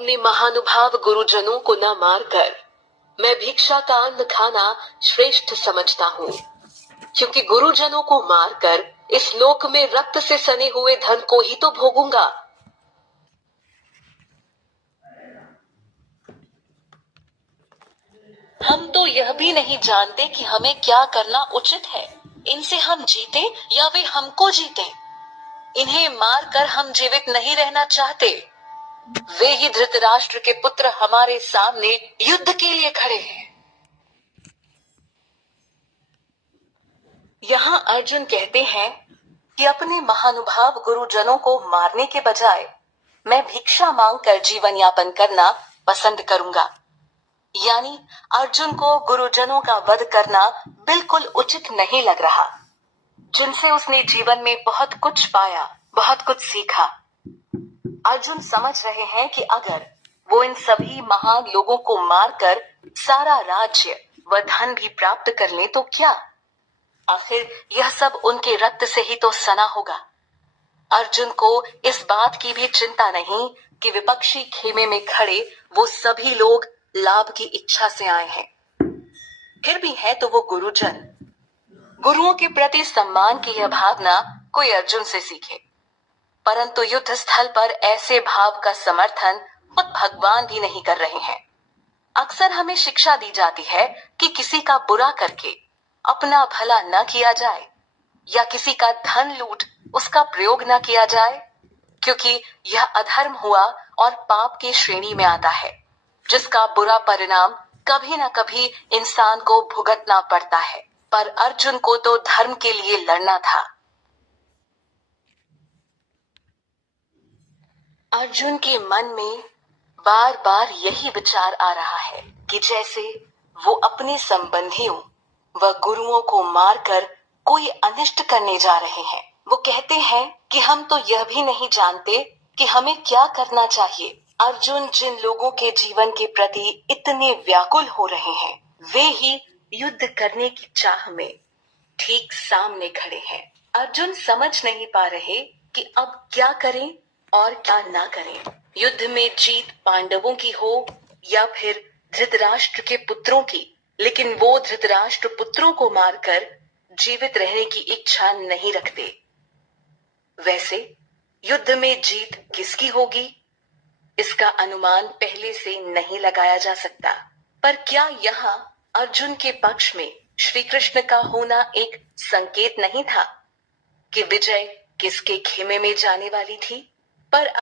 अपने महानुभाव गुरुजनों को न मारकर मैं भिक्षा का अन्न खाना श्रेष्ठ समझता हूँ, क्योंकि गुरुजनों को मारकर इस लोक में रक्त से सने हुए धन को ही तो भोगूंगा। हम तो यह भी नहीं जानते कि हमें क्या करना उचित है। इनसे हम जीते या वे हमको जीते। इन्हें मारकर हम जीवित नहीं रहना चाहते। वे ही धृतराष्ट्र के पुत्र हमारे सामने युद्ध के लिए खड़े हैं। यहाँ अर्जुन कहते हैं कि अपने महानुभाव गुरुजनों को मारने के बजाय मैं भिक्षा मांगकर जीवन यापन करना पसंद करूंगा। यानी अर्जुन को गुरुजनों का वध करना बिल्कुल उचित नहीं लग रहा, जिनसे उसने जीवन में बहुत कुछ पाया, बहुत कुछ सीखा। अर्जुन समझ रहे हैं कि अगर वो इन सभी महान लोगों को मारकर सारा राज्य व धन भी प्राप्त कर ले तो क्या, आखिर यह सब उनके रक्त से ही तो सना होगा। अर्जुन को इस बात की भी चिंता नहीं कि विपक्षी खेमे में खड़े वो सभी लोग लाभ की इच्छा से आए हैं। फिर भी है तो वो गुरुजन। गुरुओं के प्रति सम्मान की यह भावना कोई अर्जुन से सीखे। परंतु युद्ध स्थल पर ऐसे भाव का समर्थन खुद भगवान भी नहीं कर रहे हैं। अक्सर हमें शिक्षा दी जाती है कि किसी का बुरा करके अपना भला न किया जाए, या किसी का धन लूट उसका प्रयोग न किया जाए, क्योंकि यह अधर्म हुआ और पाप की श्रेणी में आता है, जिसका बुरा परिणाम कभी न कभी इंसान को भुगतना पड़ता है। पर अर्जुन को तो धर्म के लिए लड़ना था। अर्जुन के मन में बार बार यही विचार आ रहा है कि जैसे वो अपने संबंधियों व गुरुओं को मारकर कोई अनिष्ट करने जा रहे हैं। वो कहते हैं कि हम तो यह भी नहीं जानते कि हमें क्या करना चाहिए। अर्जुन जिन लोगों के जीवन के प्रति इतने व्याकुल हो रहे हैं, वे ही युद्ध करने की चाह में ठीक सामने खड़े हैं। अर्जुन समझ नहीं पा रहे कि अब क्या करें और क्या ना करें। युद्ध में जीत पांडवों की हो या फिर धृतराष्ट्र के पुत्रों की, लेकिन वो धृतराष्ट्र पुत्रों को मारकर जीवित रहने की इच्छा नहीं रखते। वैसे युद्ध में जीत किसकी होगी, इसका अनुमान पहले से नहीं लगाया जा सकता। पर क्या यहाँ अर्जुन के पक्ष में श्री कृष्ण का होना एक संकेत नहीं था कि विजय किसके खेमे में जाने वाली थी? पर